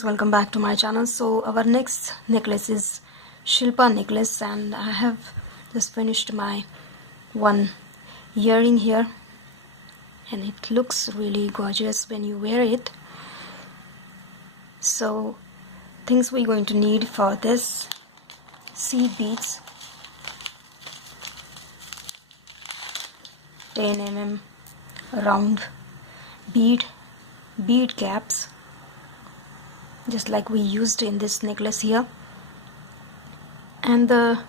Welcome back to my channel. So our next necklace is Shilpa necklace, and I have just finished my one earring here, and it looks really gorgeous when you wear it. So things we're going to need for this: seed beads, 10 mm round bead caps, just like we used in this necklace here, and the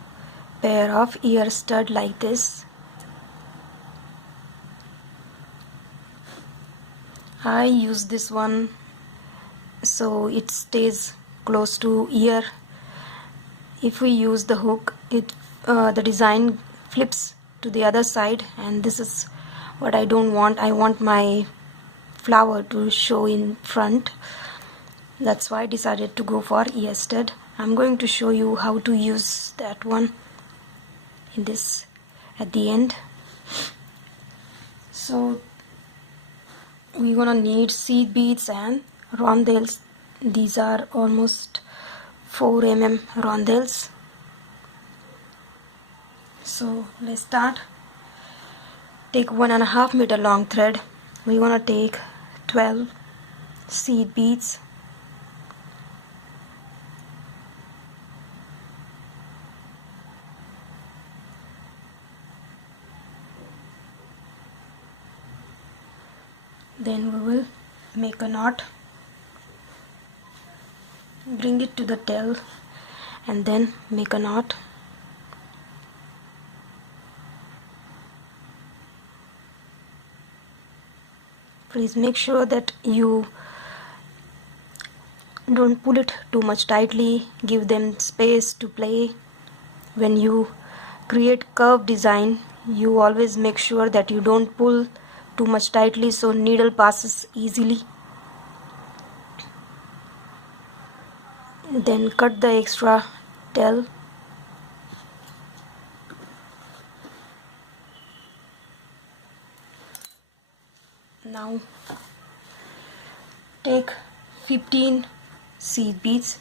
pair of ear stud like this. I use this one so it stays close to ear. If we use the hook, the design flips to the other side, and this is what I don't want. I want my flower to show in front. That's why I decided to go for ear stud. I'm going to show you how to use that one in this at the end. So we're gonna need seed beads and rondelles. These are almost 4 mm rondelles. So let's start. Take 1.5 meter long thread. We're gonna take 12 seed beads. Then we will make a knot, bring it to the tail, and then make a knot. Please make sure that you don't pull it too much tightly. Give them space to play. When you create curve design, you always make sure that you don't pull too much tightly so needle passes easily. Then cut the extra tail. Now take 15 seed beads.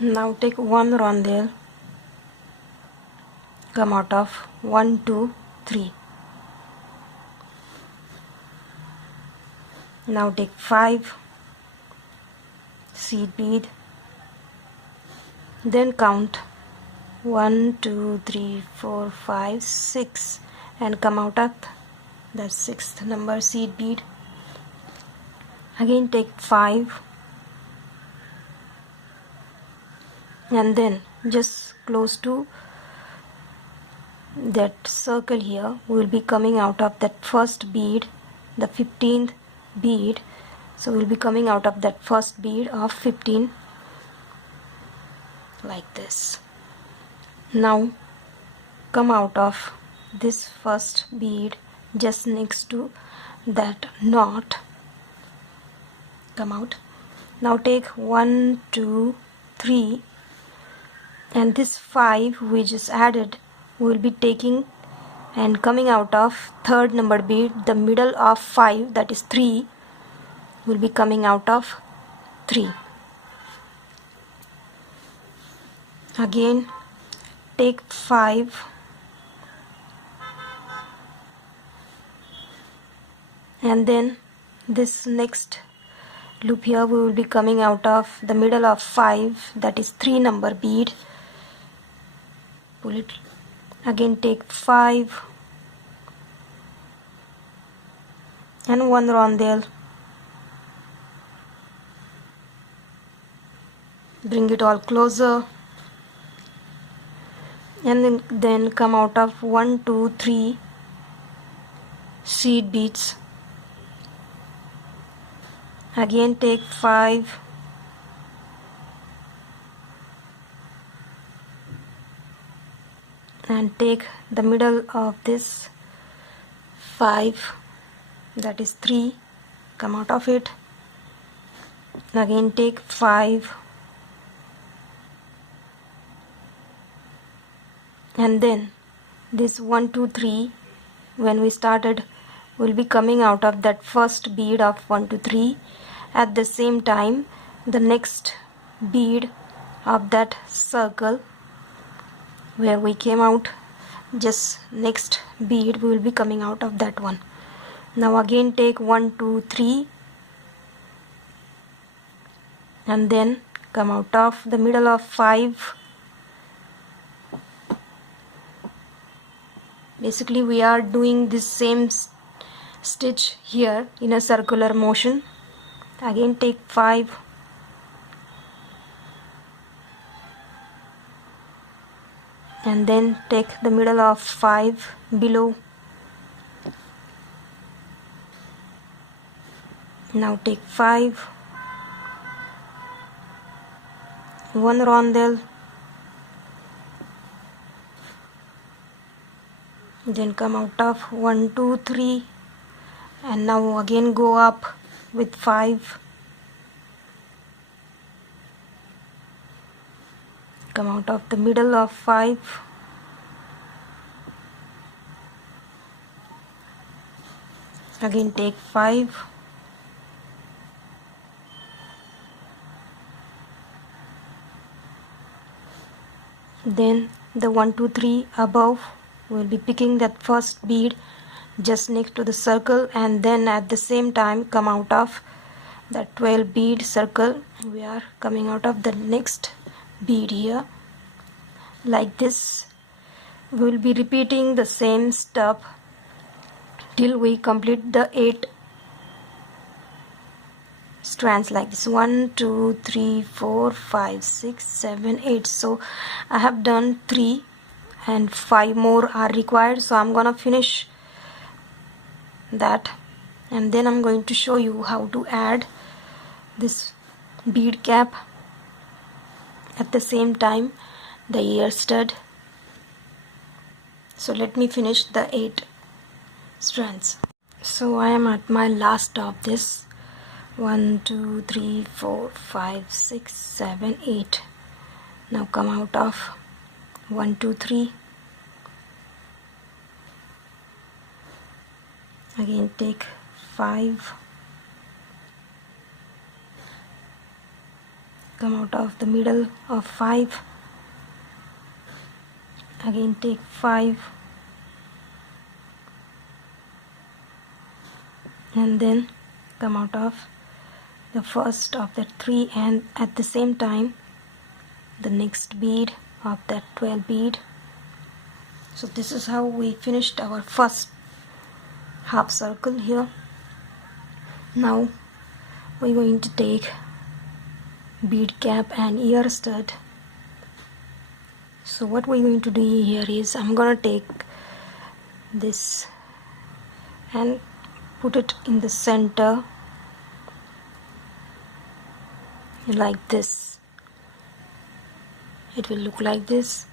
Now take one rondelle. Come out of 1, 2, 3. Now take 5 seed bead. Then count 1, 2, 3, 4, 5, 6 and come out at the 6th number seed bead. Again take 5 and then just close to that circle here we will be coming out of that first bead, the 15th bead. So we'll be coming out of that first bead of 15 like this. Now come out of this first bead just next to that knot. Come out. Now take 1, 2, 3 and this 5 we just added we will be taking and coming out of third number bead. The middle of 5, that is 3, will be coming out of 3. Again take 5 and then this next loop here we will be coming out of the middle of 5, that is 3 number bead. Pull it. Again take 5 and one rondelle. Bring it all closer and then come out of 1, 2, 3 seed beads. Again take 5 and take the middle of this 5, that is 3, come out of it. Again take 5 and then this 1 2 3 when we started will be coming out of that first bead of 1 to 3. At the same time, the next bead of that circle where we came out, just next bead will be coming out of that one. Now again take 1 2 3 and then come out of the middle of 5. Basically we are doing this same stitch here in a circular motion. Again take 5, and then take the middle of 5 below. Now take 5, 1 rondelle, then come out of 1 2 3, and now again go up with 5, come out of the middle of 5, again take 5, then the 1 2 3 above will be picking that first bead just next to the circle, and then at the same time come out of that 12 bead circle. We are coming out of the next bead here like this. We will be repeating the same step till we complete the 8 strands like this. 1 2 3 4 5 6 7 8. So I have done 3 and 5 more are required, so I'm gonna finish that, and then I'm going to show you how to add this bead cap, at the same time the ear stud. So let me finish the 8 strands. So I am at my last of this. 1 2 3 4 5 6 7 8. Now come out of 1 2 3, again take 5, come out of the middle of 5, again take 5, and then come out of the first of that 3, and at the same time the next bead of that 12 bead. So this is how we finished our first half circle here. Now we're going to take bead cap and ear stud. So what we're going to do here is, I'm gonna take this and put it in the center like this. It will look like this,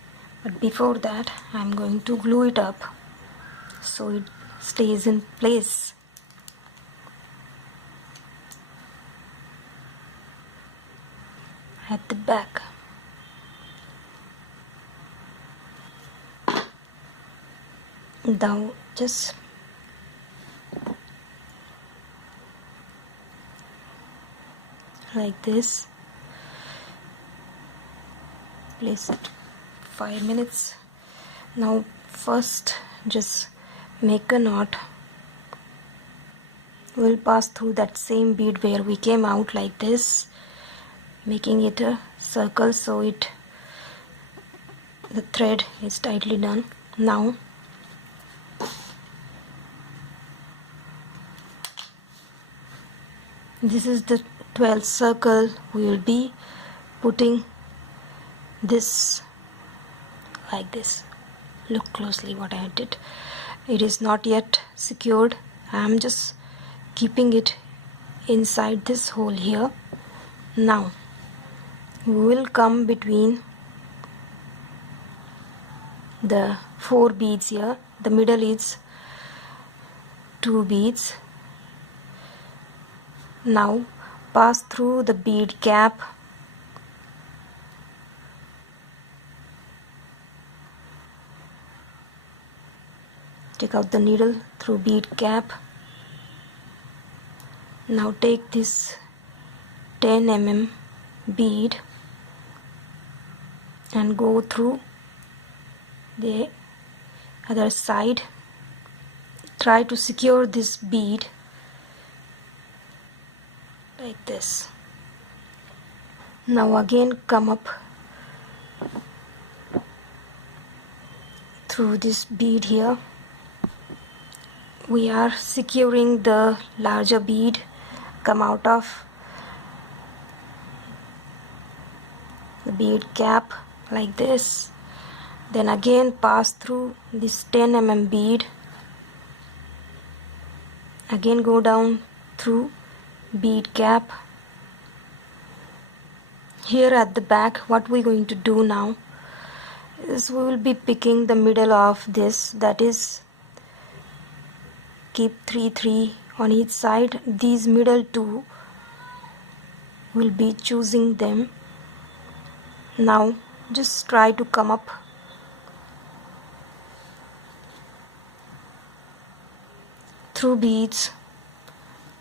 but before that I'm going to glue it up so it stays in place. At the back. Now just like this, place it 5 minutes. Now first just make a knot. We'll pass through that same bead where we came out like this, making it a circle so the thread is tightly done. Now this is the 12th circle. We will be putting this like this. Look closely what I did. It is not yet secured. I am just keeping it inside this hole here. Now we will come between the 4 beads here. The middle is 2 beads. Now pass through the bead cap, take out the needle through bead cap, Now take this 10 mm bead and go through the other side. Try to secure this bead like this. Now again come up through this bead here. We are securing the larger bead. Come out of the bead cap like this. Then again pass through this 10 mm bead. Again go down through bead cap. Here at the back, what we're going to do now is we will be picking the middle of this, that is keep 3 on each side. These middle two will be choosing them. Now just try to come up through beads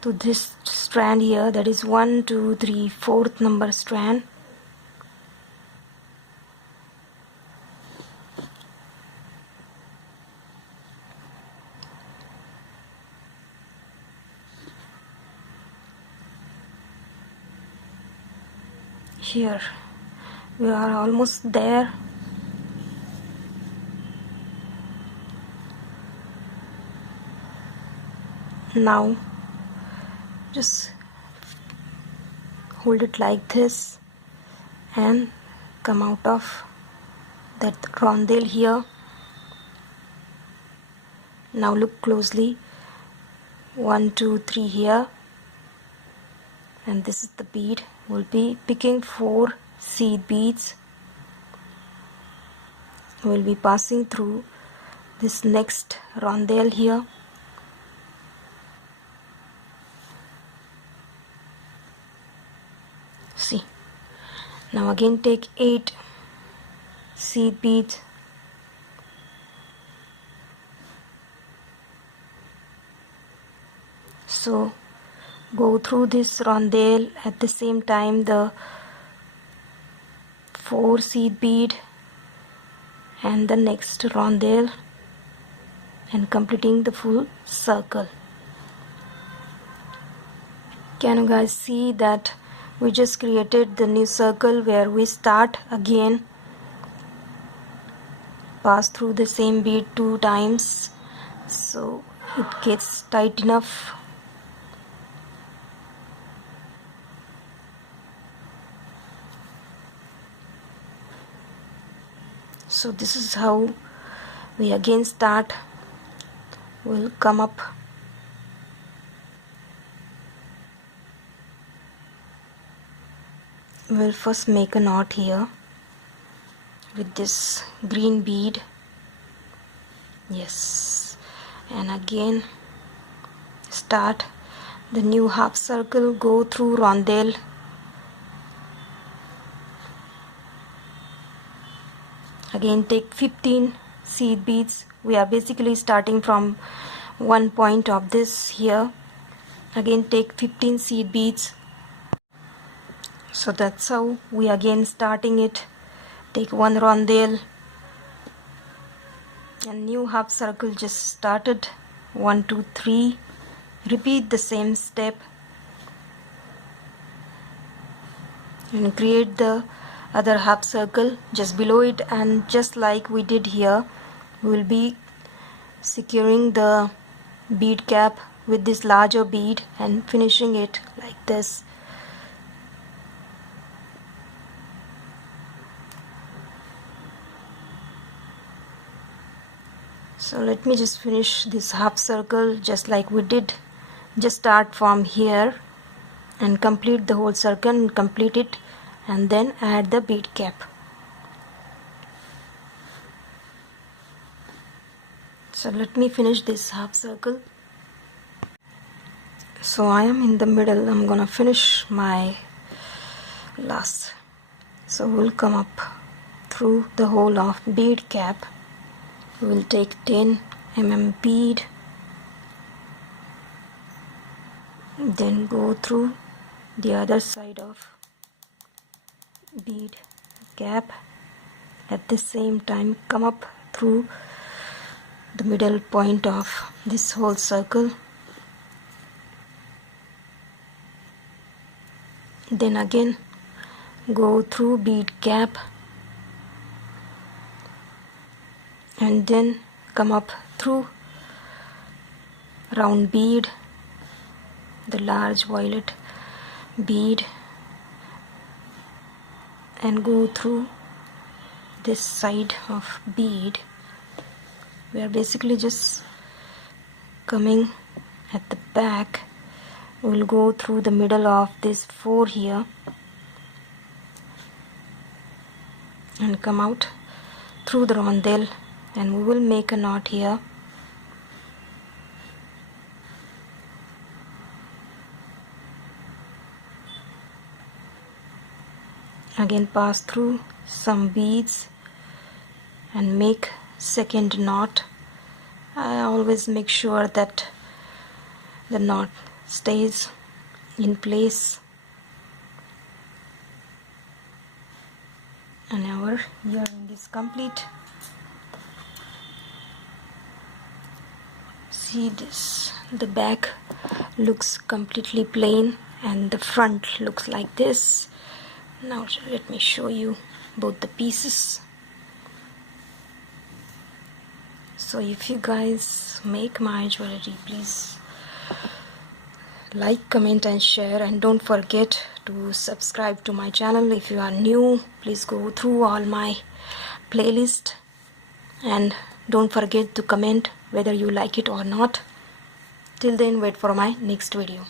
to this strand here, that is 1 2 3 4th number strand. Here we are almost there. Now just hold it like this and come out of that rondelle here. Now look closely. 1 2 3 here, and this is the bead. We'll be picking 4 seed beads. We'll be passing through this next rondelle here. See, now again take 8 seed beads. So go through this rondelle at the same time the 4 seed bead and the next rondelle, and completing the full circle. Can you guys see that we just created the new circle where we start again, pass through the same bead 2 times so it gets tight enough. So this is how we again start. We'll come up we'll first make a knot here with this green bead. Yes, and again start the new half circle, go through rondelle, again take 15 seed beads. We are basically starting from one point of this here. Again take 15 seed beads. So that's how we again starting it. Take one rondelle and new half circle just started. 1 2 3. Repeat the same step and create the other half circle just below it, and just like we did here, we will be securing the bead cap with this larger bead and finishing it like this. So let me just finish this half circle just like we did. Just start from here and complete the whole circle and complete it, and then add the bead cap. So let me finish this half circle. So I am in the middle. I'm gonna finish my last. So we'll come up through the whole of bead cap. We'll take 10 mm bead, then go through the other side of bead cap. At the same time, come up through the middle point of this whole circle. Then again go through bead cap, and then come up through round bead, the large violet bead, and go through this side of bead. We are basically just coming at the back. We'll go through the middle of this 4 here and come out through the rondelle, and we will make a knot here. Again pass through some beads and make second knot. I always make sure that the knot stays in place, and our earring is complete. See this, the back looks completely plain and the front looks like this. Now let me show you both the pieces. So if you guys make my jewelry, please like, comment and share, and don't forget to subscribe to my channel. If you are new, please go through all my playlist, and don't forget to comment whether you like it or not. Till then, wait for my next video.